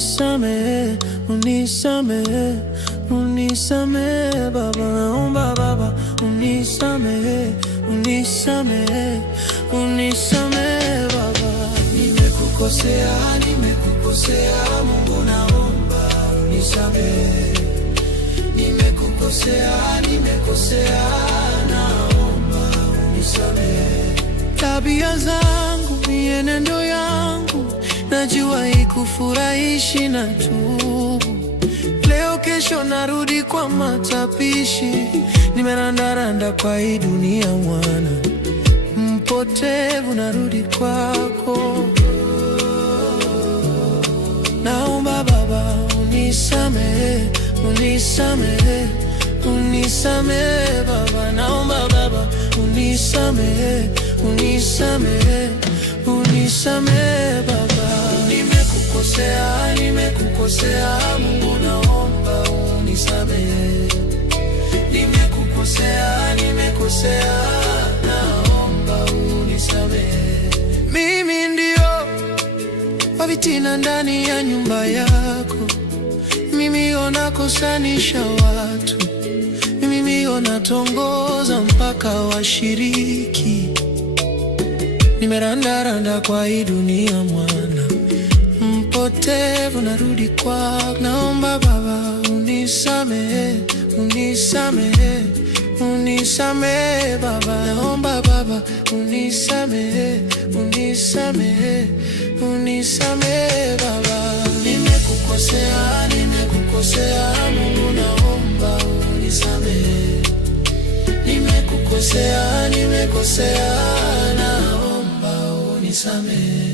unisamehe, unisamehe, unisamehe Baba, naomba Baba, unisamehe, unisamehe, unisamehe Baba. Nimekukosea, nimekukosea Mungu, naomba unisamehe. Nimekukosea, nimekosea, naomba unisamehe. Tabia zangu, mienendo yangu, najua ikufurahishi na tubu. Leo kesho narudi kwa matapishi, nimerandaranda kwa hii dunia mwana mpotevu, narudi kwako. Naomba Baba unisamehe, unisamehe, unisamehe Baba, naomba Baba unisamehe, unisamehe, unisamehe Baba. Nimekukosea, nimekukosea Mungu, naomba unisamehe. Nimekukosea, nimekosea, naomba unisamehe. Mimi ndio wa fitina ndani ya nyumba yako, mimi nakosanisha watu, mimi natongoza mpaka washiriki. Nimerandaranda kwa hii dunia mwana mpotevu, narudi kwako. Naomba Baba unisamehe, unisamehe, unisamehe Baba, naomba Baba unisamehe, unisamehe, unisamehe Baba. Nimekukosea, nimekukosea Mungu, naomba unisamehe. Nimekukosea, nimekosea, naomba unisamehe.